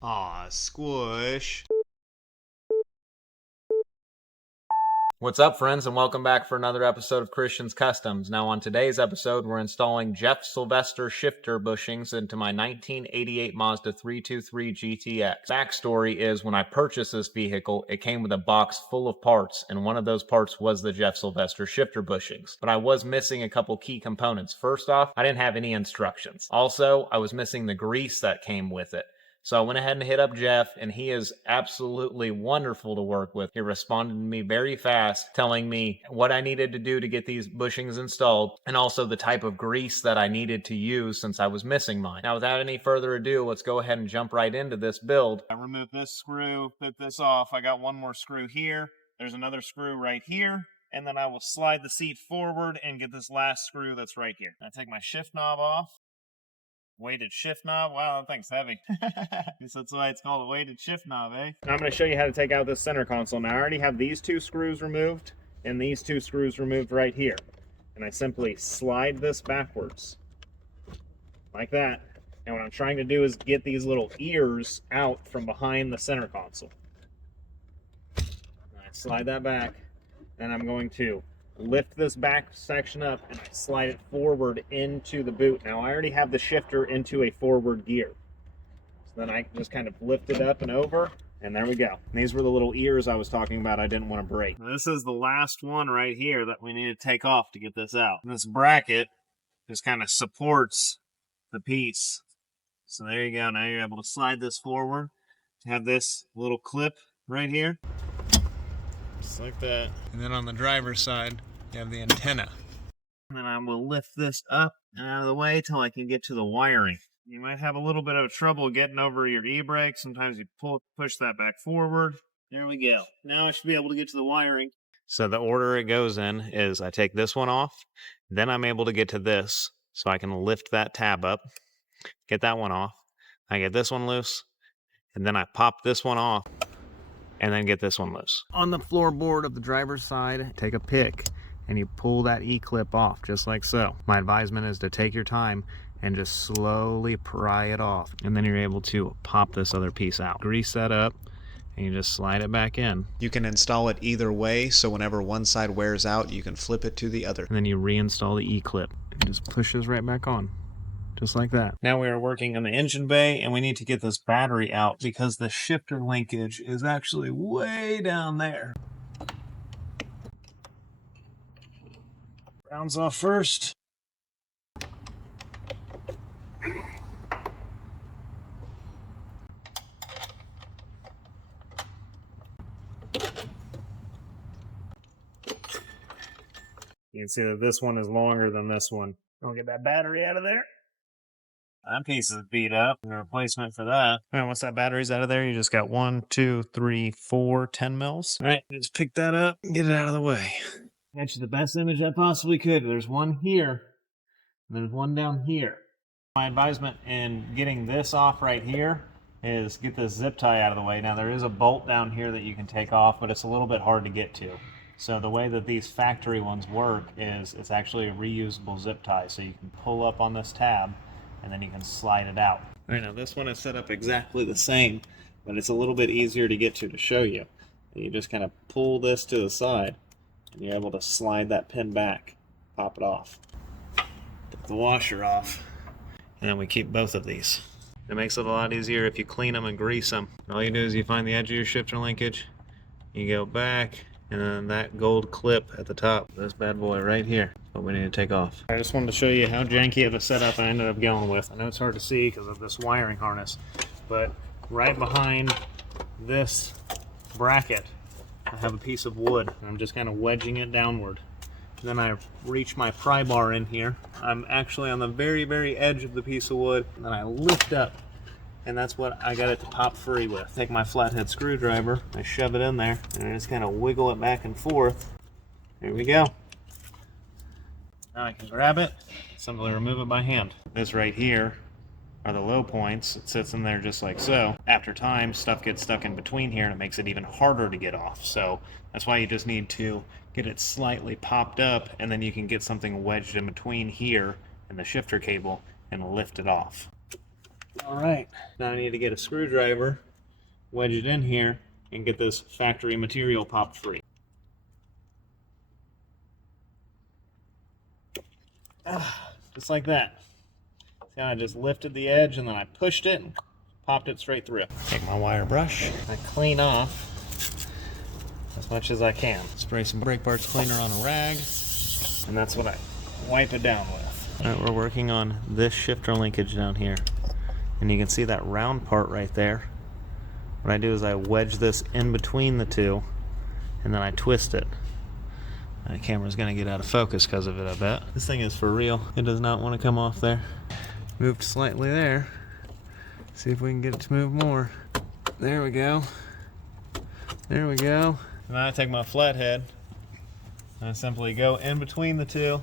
Aw, squish. What's up, friends, and welcome back for another episode of Khrisstian's Customs. Now, on today's episode, we're installing Jeff Sylvester Shifter Bushings into my 1988 Mazda 323 GTX. Backstory is, when I purchased this vehicle, it came with a box full of parts, and one of those parts was the Jeff Sylvester Shifter Bushings. But I was missing a couple key components. First off, I didn't have any instructions. Also, I was missing the grease that came with it. So I went ahead and hit up Jeff, and he is absolutely wonderful to work with. He responded to me very fast, telling me what I needed to do to get these bushings installed, and also the type of grease that I needed to use since I was missing mine. Now, without any further ado, let's go ahead and jump right into this build. I removed this screw, put this off. I got one more screw here. There's another screw right here. And then I will slide the seat forward and get this last screw that's right here. I take my shift knob off. Weighted shift knob. Wow, that thing's heavy. Guess that's why it's called a weighted shift knob, eh? Now I'm going to show you how to take out this center console. Now I already have these two screws removed and these two screws removed right here. And I simply slide this backwards like that. And what I'm trying to do is get these little ears out from behind the center console. I slide that back, and I'm going to lift this back section up and I slide it forward into the boot. Now I already have the shifter into a forward gear. So then I just kind of lift it up and over, and there we go. And these were the little ears I was talking about I didn't want to break. This is the last one right here that we need to take off to get this out. And this bracket just kind of supports the piece. So there you go. Now you're able to slide this forward. Have this little clip right here. Just like that. And then on the driver's side, you have the antenna. And then I will lift this up and out of the way till I can get to the wiring. You might have a little bit of trouble getting over your e-brake. Sometimes you push that back forward. There we go. Now I should be able to get to the wiring. So the order it goes in is I take this one off, then I'm able to get to this, so I can lift that tab up, get that one off. I get this one loose, and then I pop this one off, and then get this one loose. On the floorboard of the driver's side, take a pick and you pull that E-clip off just like so. My advisement is to take your time and just slowly pry it off. And then you're able to pop this other piece out. Grease that up and you just slide it back in. You can install it either way, so whenever one side wears out, you can flip it to the other. And then you reinstall the E-clip. It just pushes right back on. Just like that. Now we are working on the engine bay, and we need to get this battery out because the shifter linkage is actually way down there. Rounds off first. You can see that this one is longer than this one. I'll get that battery out of there. That piece is beat up. A replacement for that. All right, once that battery's out of there, you just got 1, 2, 3, 4 10 mils. All right, just pick that up and get it out of the way. Got you the best image I possibly could. There's one here, and there's one down here. My advisement in getting this off right here is get this zip tie out of the way. Now there is a bolt down here that you can take off, but it's a little bit hard to get to. So the way that these factory ones work is it's actually a reusable zip tie. So you can pull up on this tab and then you can slide it out. All right, now this one is set up exactly the same, but it's a little bit easier to get to show you. You just kind of pull this to the side and you're able to slide that pin back, pop it off. Take the washer off, and then we keep both of these. It makes it a lot easier if you clean them and grease them. All you do is you find the edge of your shifter linkage, you go back, and then that gold clip at the top, this bad boy right here, is what we need to take off. I just wanted to show you how janky of a setup I ended up going with. I know it's hard to see because of this wiring harness, but right behind this bracket, I have a piece of wood, and I'm just kind of wedging it downward. Then I reach my pry bar in here. I'm actually on the very, very edge of the piece of wood, and then I lift up, and that's what I got it to pop free with. Take my flathead screwdriver, I shove it in there, and I just kind of wiggle it back and forth. There we go. Now I can grab it, simply remove it by hand. This right here are the low points. It sits in there just like so. After time, stuff gets stuck in between here and it makes it even harder to get off. So that's why you just need to get it slightly popped up, and then you can get something wedged in between here and the shifter cable and lift it off. All right, now I need to get a screwdriver, wedge it in here, and get this factory material popped free. Just like that. See how I just lifted the edge and then I pushed it and popped it straight through. Take my wire brush, I clean off as much as I can. Spray some brake parts cleaner on a rag, and that's what I wipe it down with. All right, we're working on this shifter linkage down here, and you can see that round part right there. What I do is I wedge this in between the two, and then I twist it. The camera's gonna get out of focus because of it, I bet. This thing is for real. It does not want to come off there. Moved slightly there. See if we can get it to move more. There we go. There we go. Now I take my flathead, and I simply go in between the two.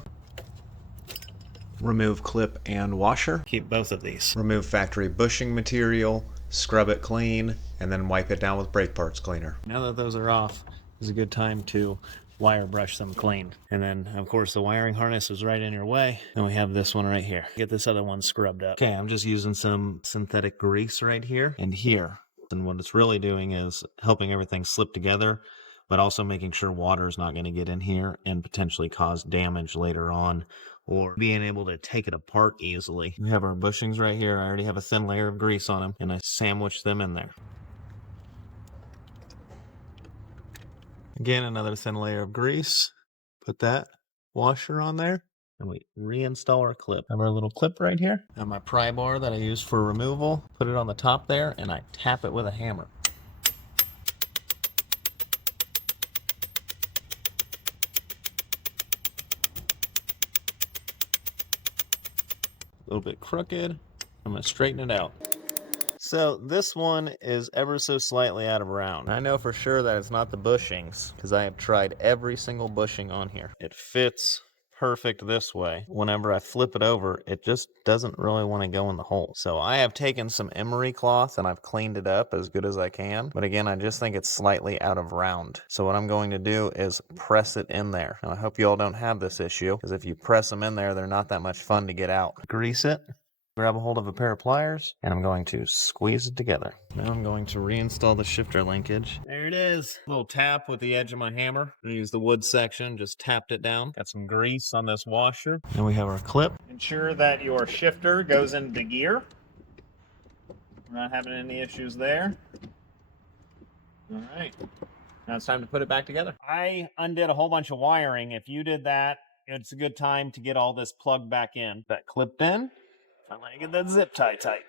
Remove clip and washer. Keep both of these. Remove factory bushing material, scrub it clean, and then wipe it down with brake parts cleaner. Now that those are off, is a good time to wire brush them clean. And then, of course, the wiring harness is right in your way. And we have this one right here. Get this other one scrubbed up. Okay, I'm just using some synthetic grease right here and here. And what it's really doing is helping everything slip together, but also making sure water is not going to get in here and potentially cause damage later on, or being able to take it apart easily. We have our bushings right here. I already have a thin layer of grease on them, and I sandwich them in there. Again, another thin layer of grease. Put that washer on there, and we reinstall our clip. Have our little clip right here. And my pry bar that I use for removal. Put it on the top there, and I tap it with a hammer. A little bit crooked. I'm going to straighten it out. So this one is ever so slightly out of round. I know for sure that it's not the bushings, because I have tried every single bushing on here. It fits perfect this way. Whenever I flip it over, it just doesn't really want to go in the hole. So I have taken some emery cloth and I've cleaned it up as good as I can. But again, I just think it's slightly out of round. So what I'm going to do is press it in there. Now I hope you all don't have this issue, because if you press them in there, they're not that much fun to get out. Grease it. Grab a hold of a pair of pliers, and I'm going to squeeze it together. Now I'm going to reinstall the shifter linkage. There it is. A little tap with the edge of my hammer. I use the wood section, just tapped it down. Got some grease on this washer. Then we have our clip. Ensure that your shifter goes into gear. We're not having any issues there. All right. Now it's time to put it back together. I undid a whole bunch of wiring. If you did that, it's a good time to get all this plugged back in. That clipped in. I'm going to get that zip tie tight.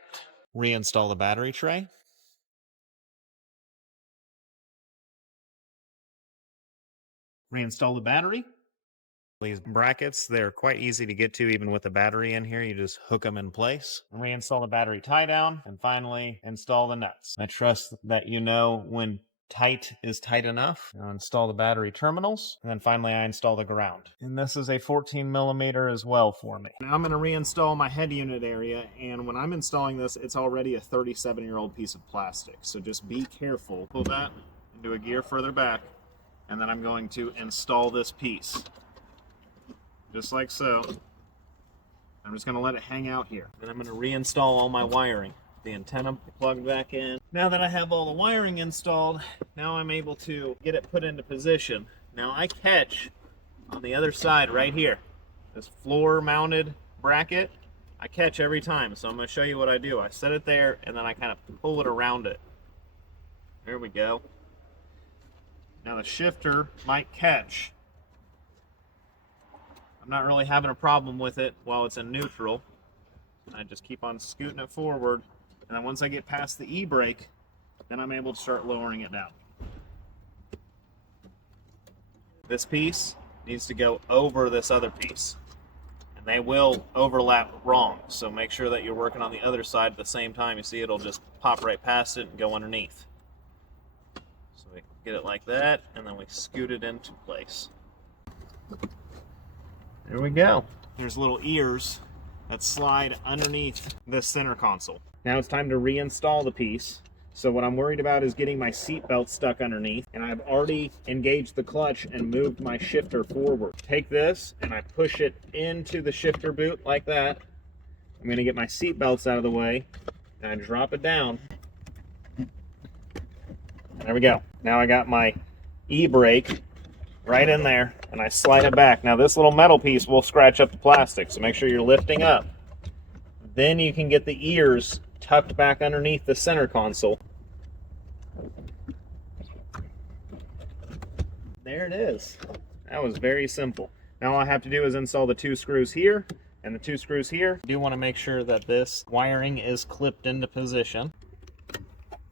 Reinstall the battery tray. Reinstall the battery. These brackets, they're quite easy to get to even with the battery in here. You just hook them in place. Reinstall the battery tie down. And finally, install the nuts. I trust that you know when tight is tight enough. I'll install the battery terminals, and then finally I install the ground. And this is a 14 millimeter as well for me. Now I'm going to reinstall my head unit area, and when I'm installing this, it's already a 37-year-old piece of plastic. So just be careful. Pull that into a gear further back, and then I'm going to install this piece. Just like so. I'm just going to let it hang out here. Then I'm going to reinstall all my wiring. The antenna plugged back in. Now that I have all the wiring installed, now I'm able to get it put into position. Now I catch on the other side right here, this floor mounted bracket, I catch every time. So I'm going to show you what I do. I set it there and then I kind of pull it around it. There we go. Now the shifter might catch. I'm not really having a problem with it while it's in neutral. I just keep on scooting it forward. And then once I get past the e-brake, then I'm able to start lowering it down. This piece needs to go over this other piece. And they will overlap wrong, so make sure that you're working on the other side at the same time. You see it'll just pop right past it and go underneath. So we get it like that, and then we scoot it into place. There we go. There's little ears that slide underneath this center console. Now it's time to reinstall the piece. So what I'm worried about is getting my seat belt stuck underneath, and I've already engaged the clutch and moved my shifter forward. Take this and I push it into the shifter boot like that. I'm going to get my seat belts out of the way, and I drop it down. There we go. Now I got my e-brake right in there, and I slide it back. Now this little metal piece will scratch up the plastic, so make sure you're lifting up. Then you can get the ears tucked back underneath the center console. There it is. That was very simple. Now all I have to do is install the 2 screws here and the 2 screws here. I do want to make sure that this wiring is clipped into position.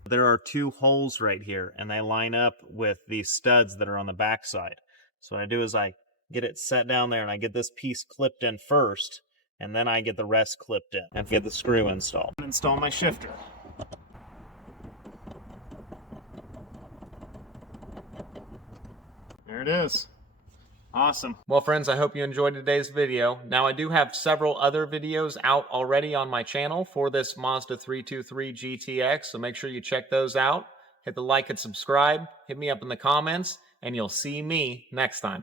There are 2 holes right here, and they line up with these studs that are on the back side. So what I do is I get it set down there, and I get this piece clipped in first, and then I get the rest clipped in and get the screw installed. Install my shifter. There it is. Awesome. Well, friends, I hope you enjoyed today's video. Now, I do have several other videos out already on my channel for this Mazda 323 GTX, so make sure you check those out. Hit the like and subscribe, hit me up in the comments, and you'll see me next time.